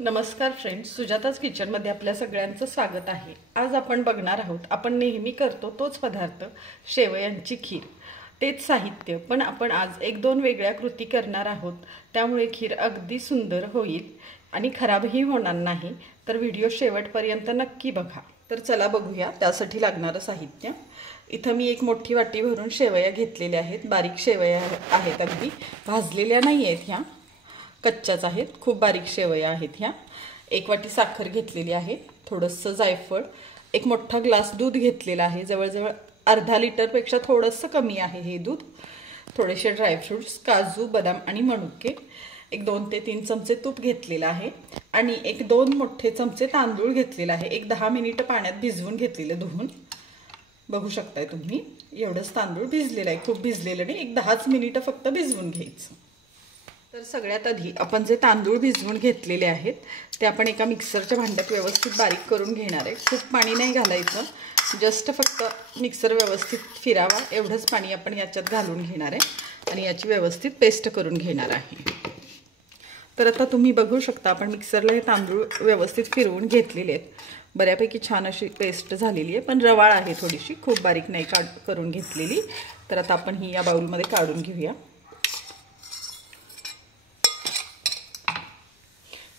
नमस्कार फ्रेंड्स, सुजाताज किचनमध्ये आपल्या सगळ्यांचं स्वागत आहे। आज आपण बघणार आहोत, आपण नेहमी करतो तोच पदार्थ, शेवयांची खीर। तेच साहित्य, पण आपण आज एक दोन वेगळ्या कृती करणार आहोत, त्यामुळे खीर अगदी सुंदर होईल आणि खराबही होणार नाही। तर व्हिडिओ शेवटपर्यंत नक्की बघा। तर चला बघूया त्यासाठी लागणारं साहित्य। इथं मी एक मोठी वाटी भरून शेवया घेतलेल्या आहेत। बारीक शेवया आहेत, अगदी भाजलेल्या नाही आहेत, ह्या कच्च्याच आहेत। खूप बारीक शेवया आहेत ह्या। एक वाटी साखर घेतलेली आहे, थोडंसं जायफळ, एक मोठा ग्लास दूध घेतलेला आहे, जवळजवळ अर्धा लिटरपेक्षा थोडंसं कमी आहे हे दूध। थोडेसे ड्रायफ्रुट्स, काजू, बदाम आणि मनुके, एक 2 ते 3 चमचे तूप घेतलेलं आहे आणि एक 2 मोठे चमचे तांदूळ घेतलेला आहे। एक 10 मिनिटं पाण्यात भिजवून घेतलेलं धुवून। बघू शकताय तुम्ही, एवढंच तांदूळ भिजलेलं आहे, खूप भिजलेलं नाही, एक 10 मिनिटं फक्त भिजवून घ्यायचं। तर सगळ्यात आधी आपण जे तांदूळ भिजवून घेतलेले आहेत ते आपण एका मिक्सरच्या भांड्यात व्यवस्थित बारीक करून घेणार आहे। खूप पाणी नाही घालायचं, जस्ट फक्त मिक्सर व्यवस्थित फिरावा एवढंच पाणी आपण याच्यात घालून घेणार आहे आणि याची व्यवस्थित पेस्ट करून घेणार आहे। तर आता तुम्ही बघू शकता, आपण मिक्सरला हे तांदूळ व्यवस्थित फिरवून घेतलेले आहेत। बऱ्यापैकी छान अशी पेस्ट झालेली आहे, पण रवाळ आहे थोडीशी, खूप बारीक नाही करून घेतलेली। तर आता आपण ही या बाउलमध्ये काढून घेऊया।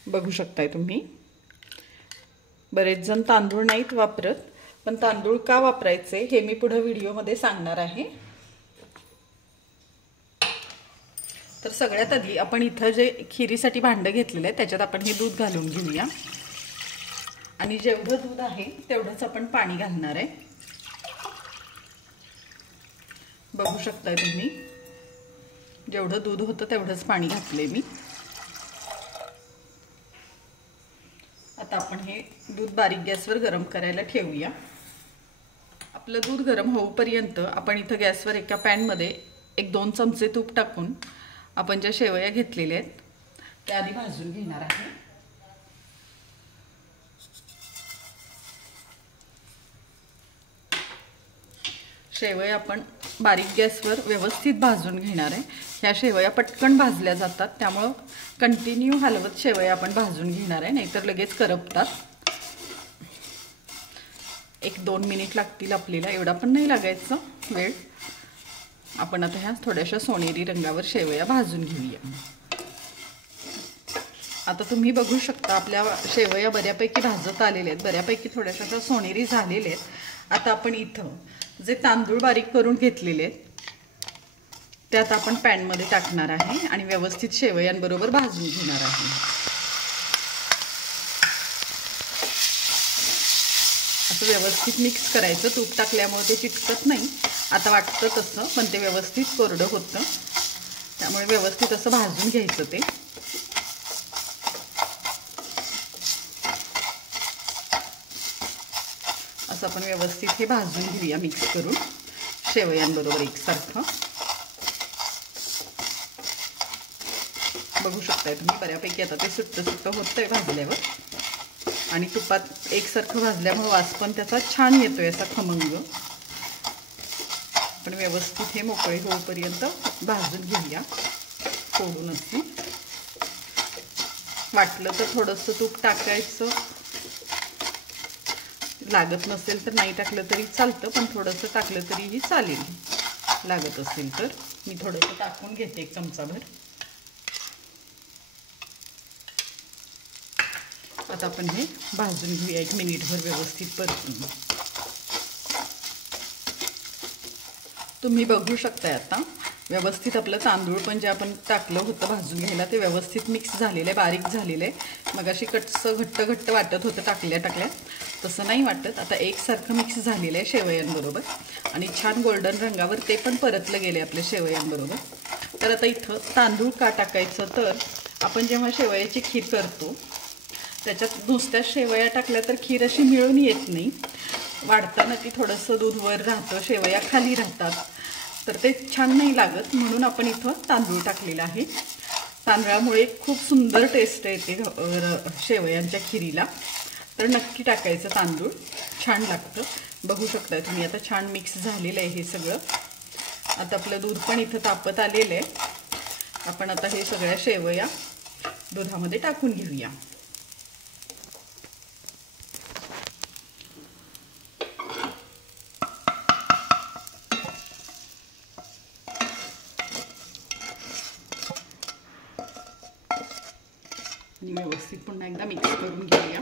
बघू शकताय तुम्ही, बरेच जण तांदूळ नाहीत वापरत, पण तांदूळ का वापरायचे हे मी पुढे व्हिडिओमध्ये सांगणार आहे। तर सगळ्यात आधी आपण इथं जे खिरीसाठी भांडं घेतलेलं आहे त्याच्यात आपण हे दूध घालून घेऊया आणि जेवढं दूध आहे तेवढंच आपण पाणी घालणार आहे। बघू शकताय तुम्ही, जेवढं दूध होतं तेवढंच पाणी घातले मी। आता आपण हे दूध बारीक गॅसवर गरम करायला ठेवूया। आपलं दूध गरम होईपर्यंत आपण इथं गॅसवर एका पॅनमध्ये 1-2 चमचे तूप टाकून आपण ज्या शेवया घेतलेल्या आहेत त्या आधी भाजून घेणार आहे। शेवया आपण बारीक गॅसवर व्यवस्थित भाजून घेणार आहे। ह्या शेवया पटकन भाजल्या जातात, त्यामुळे कंटिन्यू हलवत शेवया आपण भाजून घेणार आहे, नाहीतर लगेच करपतात। 1-2 मिनिट लागतील आपल्याला, एवढा पण नाही लागायचं वेळ। आपण आता ह्या थोड्याशा सोनेरी रंगावर शेवया भाजून घेऊया। आता तुम्ही बघू शकता, आपल्या शेवया बऱ्यापैकी भाजत आलेल्या आहेत, बऱ्यापैकी थोड्याशा सोनेरी झालेल्या आहेत। आता आपण इथं जे तांदूळ बारीक करून घेतलेले आहेत त्यात आपण पॅनमध्ये टाकणार आहे आणि व्यवस्थित शेवयांबरोबर भाजून घेणार आहे। असं व्यवस्थित मिक्स करायचं, तूप टाकल्यामुळे ते चिटकत नाही, आता वाटतं तसं, पण ते व्यवस्थित कोरडं होतं, त्यामुळे व्यवस्थित असं भाजून घ्यायचं ते। असं आपण व्यवस्थित हे भाजून घेऊया मिक्स करून शेवयांबरोबर एकसारखं। बघू शकताय तुम्ही, बऱ्यापैकी आता ते सुट्ट होतंय भाजल्यावर आणि तुपात एकसारखं भाजल्यामुळे वास पण त्याचा छान येतोय, असा खमंग। पण व्यवस्थित हे मोकळे होईपर्यंत भाजून घेऊया फोडून असं। वाटलं तर थोडंसं तूप टाकायचं, लागत नसेल तर नाही टाकलं तरी चालतं, पण थोडंसं टाकलं तरीही चालेल, लागत असेल तर। मी थोडंसं टाकून घेते, 1 चमचाभर। आता आपण हे भाजून घेऊया 1 मिनिटभर व्यवस्थित परतून। तुम्ही बघू शकताय आता व्यवस्थित आपलं तांदूळ पण जे आपण टाकलं होतं भाजून घ्यायला ते व्यवस्थित मिक्स झालेलं आहे, बारीक झालेलं आहे। मग अशी घट्ट वाटत होतं टाकल्या तसं नाही वाटत, आता एकसारखं मिक्स झालेलं आहे शेवयांबरोबर आणि छान गोल्डन रंगावर ते पण परतलं गेले आपल्या शेवयांबरोबर। तर आता इथं तांदूळ का टाकायचं, तर आपण जेव्हा शेवयाची खीर करतो त्याच्यात नुसत्या शेवया टाकल्या तर खीर अशी मिळून येत नाही, वाढताना ती थोडंसं दूध वर राहतं, शेवया खाली राहतात, तर ते छान नाही लागत। म्हणून आपण इथं तांदूळ टाकलेला आहे। तांदळामुळे खूप सुंदर टेस्ट येते शेवयांच्या खिरीला, तर नक्की टाकायचं तांदूळ, छान लागतं। बघू शकताय तुम्ही, आता छान मिक्स झालेलं आहे हे सगळं। आता आपलं दूध पण इथं तापत आलेलं आहे। आपण आता हे सगळ्या शेवया दुधामध्ये टाकून घेऊया। आणि व्यवस्थित पुन्हा एकदा मिक्स करून घेऊया.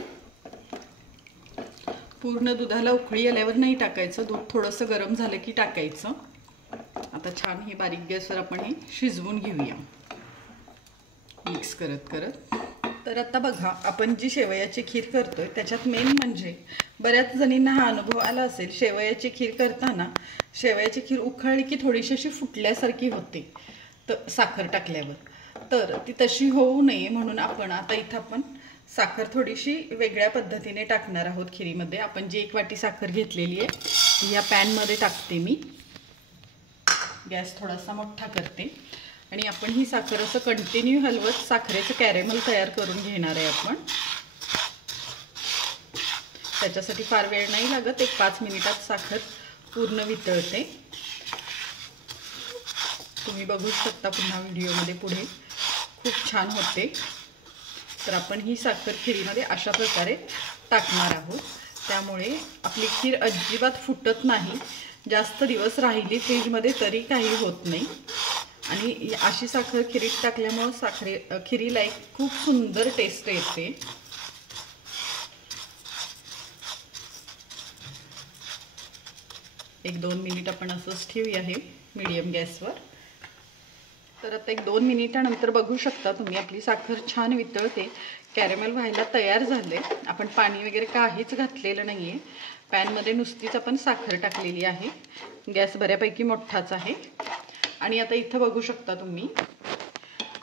पूर्ण दुधाला उकळी आल्यावर नाही टाकायचं, दूध थोडंसं गरम झालं की टाकायचं. आता छान हे बारीक गॅसवर आपण हे शिजवून घेऊया मिक्स करत करत. तर आता बघा, आपण जी शेवयाची खीर करतोय त्याच्यात मेन म्हणजे बऱ्याच जणींना हा अनुभव आला असेल, शेवयाची खीर करताना शेवयाची खीर उकळली की थोडीशी अशी फुटल्यासारखी होते तर साखर टाकल्यावर. तर ती तशी होऊ नये म्हणून आपण आता इथं आपण साखर थोडीशी वेगळ्या पद्धतीने टाकणार आहोत खिरीमध्ये. आपण जी 1 वाटी साखर घेतलेली आहे या पॅनमध्ये टाकते मी. गॅस थोडासा मोठा करते आणि आपण ही साखर असं कंटिन्यू हलवत साखरेचं कॅरेमल तयार करून घेणार आहे आपण. त्याच्यासाठी फार वेळ नाही लागत, 1-5 मिनिटात साखर पूर्ण वितळते. तुम्ही बघू शकता पुन्हा व्हिडिओमध्ये पुढे, खूप छान होते. तर आपण ही साखर खिरीमध्ये अशा प्रकारे टाकणार आहोत. त्यामुळे आपली खीर अजिबात फुटत नाही, जास्त दिवस राहिली फ्रीजमध्ये तरी काही होत नाही. आणि अशी साखर खिरीत टाकल्यामुळे खिरीला एक खूप सुंदर टेस्ट येते. एक 2 मिनिट आपण असंच ठेवूया हे मीडियम गॅसवर. तर आता 1-2 मिनिटानंतर बघू शकता तुम्ही आपली साखर छान वितळते, कॅरेमल व्हायला तयार झाले. आपण पाणी वगैरे काहीच घातलेलं नाही आहे, पॅनमध्ये नुसतीच आपण साखर टाकलेली आहे. गॅस बऱ्यापैकी मोठाच आहे. आणि आता इथं बघू शकता तुम्ही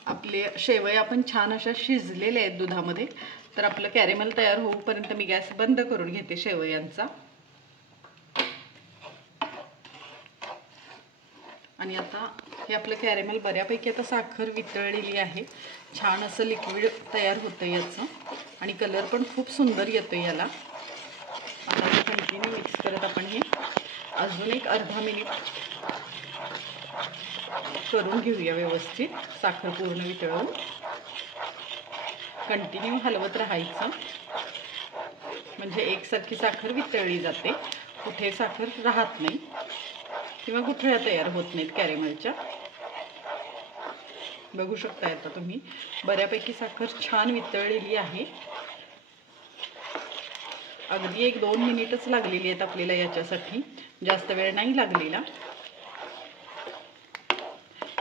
आपले शेवया पण छान अशा शिजलेल्या आहेत दुधामध्ये. तर आपलं कॅरेमल तयार होऊपर्यंत मी गॅस बंद करून घेते शेवयांचा. आणि आता हे आपलं कॅरेमल बऱ्यापैकी आता साखर वितळलेली आहे, छान असं लिक्विड तयार होतं याचं आणि कलर पण खूप सुंदर येतो याला. आता हे कंटिन्यू मिक्स करत आपण हे अजून एक अर्धा मिनिट करून घेऊया व्यवस्थित. साखर पूर्ण वितळून कंटिन्यू हलवत राहायचं, म्हणजे एकसारखी साखर वितळली जाते, कुठे साखर राहत नाही किंवा गुठळ्या तयार होत नाहीत कॅरेमलच्या. बघू शकता आता तुम्ही बऱ्यापैकी साखर छान वितळलेली आहे. अगदी 1-2 मिनिटच लागलेली आहेत आपल्याला याच्यासाठी, जास्त वेळ नाही लागलेला.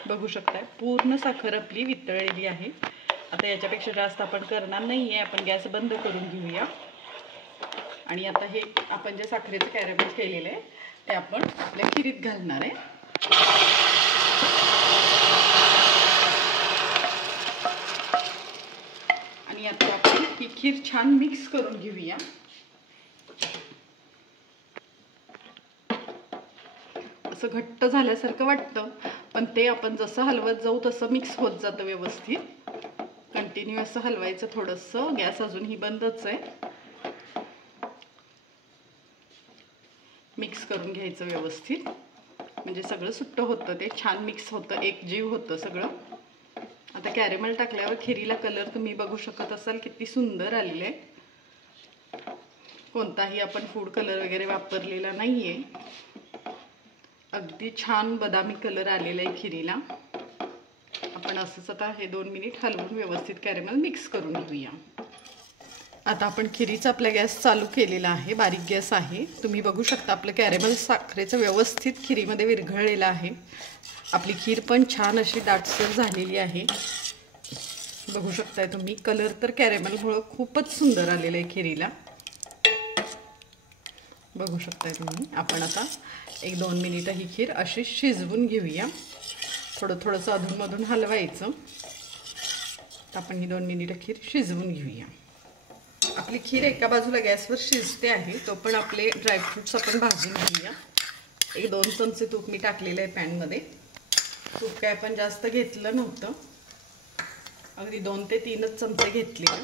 बघू शकताय पूर्ण साखर आपली वितळलेली आहे. आता याच्यापेक्षा जास्त आपण करणार नाही आहे, आपण गॅस बंद करून घेऊया. आणि आता हे आपण जे साखरेचं कॅरेमल केलेलं आहे ते आपण आपल्या खिरीत घालणार आहे. आणि आता आपण ही खीर छान मिक्स करून घेऊया. असं घट्ट झाल्यासारखं वाटतं, पण ते आपण जसं हलवत जाऊ तसं मिक्स होत जातं व्यवस्थित. कंटिन्यू असं हलवायचं थोडंसं. गॅस अजूनही बंदच आहे. मिक्स करून घ्यायचं व्यवस्थित, म्हणजे सगळं सुट्ट होतं, ते छान मिक्स होतं, एक जीव होतं सगळं. आता कॅरेमल टाकल्यावर खिरीला कलर तुम्ही बघू शकत असाल किती सुंदर आलेले आहे. कोणताही आपण फूड कलर वगैरे वापरलेला नाही आहे, अगदी छान बदामी कलर आलेला आहे खिरीला. आपण असंच आता हे 2 मिनिट हलवून व्यवस्थित कॅरेमल मिक्स करून घेऊया. आता आपण खिरीचा आपला गॅस चालू केलेला आहे, बारीक गॅस आहे. तुम्ही बघू शकता आपलं कॅरेमल साखरेचं व्यवस्थित खिरीमध्ये विरघळलेलं आहे. आपली खीर पण छान अशी दाटसर झालेली आहे. बघू शकताय तुम्ही, कलर तर कॅरेमलमुळं खूपच सुंदर आलेलं आहे खिरीला. बघू शकताय तुम्ही. आपण आता 1-2 मिनिटं ही खीर अशी शिजवून घेऊया. थोडंसं अधूनमधून हलवायचं. आपण ही 2 मिनिटं खीर शिजवून घेऊया. आपली खीर एका बाजूला गॅसवर शिजते आहे, तो पण आपले ड्रायफ्रूट्स आपण भाजून घेऊया. 1-2 चमचे तूप मी टाकलेलं आहे पॅनमध्ये. तूप काय आपण जास्त घेतलं नव्हतं, अगदी 2 ते 3च चमचे घेतले.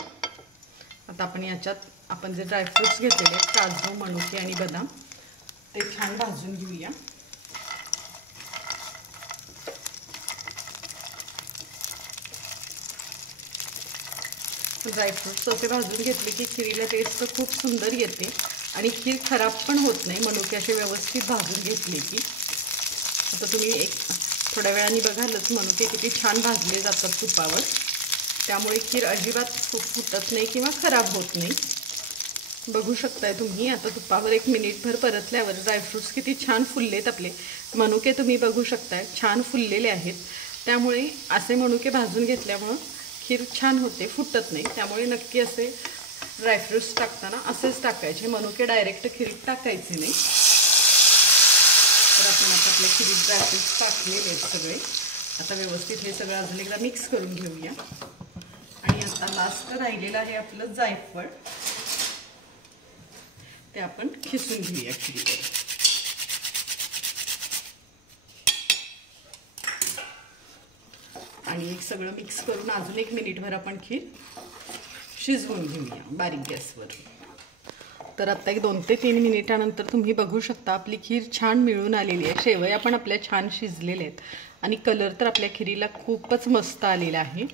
आता आपण याच्यात आपण जे ड्रायफ्रूट्स घेतलेले आहेत, काजू, मनुके आणि बदाम, ते छान भाजून घेऊया. ड्रायफ्रूट्स असे भाजून घेतले की खिरीला टेस्ट खूप सुंदर येते आणि खीर खराब पण होत नाही, मनुके असे व्यवस्थित भाजून घेतले की. आता तुम्ही थोड्या वेळाने बघालच मनुके किती छान भाजले जातात तुपावर. त्यामुळे खीर अजिबात फुटत नाही किंवा खराब होत नाही। बघू शकताय तुम्ही आता तुपावर 1 मिनिटभर परतल्यावर ड्रायफ्रूट्स किती छान फुललेत। आपले मनुके तुम्ही बघू शकताय छान फुललेले आहेत। त्यामुळे असे मनुके भाजून घेतल्यामुळे खीर छान होते, फुटत नाही। त्यामुळे नक्की असे ड्रायफ्रूट्स टाकताना असेच टाकायचे, मनुके डायरेक्ट खीरीत टाकायचे नाही। तर आपण आता आपल्या खीरीत ड्रायफ्रूट्स टाकलेले आहेत सगळे। आता व्यवस्थित हे सगळं अजून एकदा मिक्स करून घेऊया। आणि आता लास्ट राहिलेलं आहे आपलं जायफळ, ते आपण खिसून घेऊया खिरीवर। आणि एक सगळं मिक्स करून अजून 1 मिनिटभर आपण खीर शिजवून घेऊया बारीक गॅसवर। तर आता एक 2 ते 3 मिनिटानंतर तुम्ही बघू शकता आपली खीर छान मिळून आलेली आहे। शेवया पण आपल्या छान शिजलेल्या आहेत आणि कलर तर आपल्या खिरीला खूपच मस्त आलेला आहे।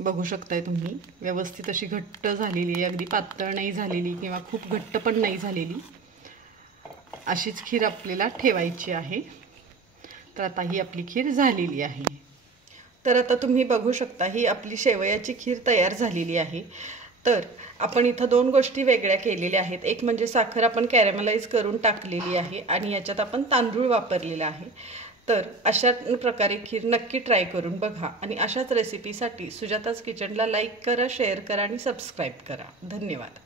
बघू शकताय तुम्ही व्यवस्थित अशी घट्ट झालेली आहे, अगदी पातळ नाही झालेली किंवा खूप घट्ट पण नाही झालेली, अशीच खीर आपल्याला ठेवायची आहे। तर आता ही आपली खीर झालेली आहे। तर आता तुम्ही बघू शकता ही आपली शेवयाची खीर तयार झालेली आहे। तर आपण इथं 2 गोष्टी वेगळ्या केलेल्या आहेत। एक म्हणजे साखर आपण कॅरेमलाइज करून टाकलेली आहे आणि याच्यात आपण तांदूळ वापरलेला आहे। तर अशा प्रकारे खीर नक्की ट्राय करून बघा आणि अशाच रेसिपीसाठी सुजाताज किचनला लाईक करा, शेअर करा आणि सबस्क्राईब करा। धन्यवाद।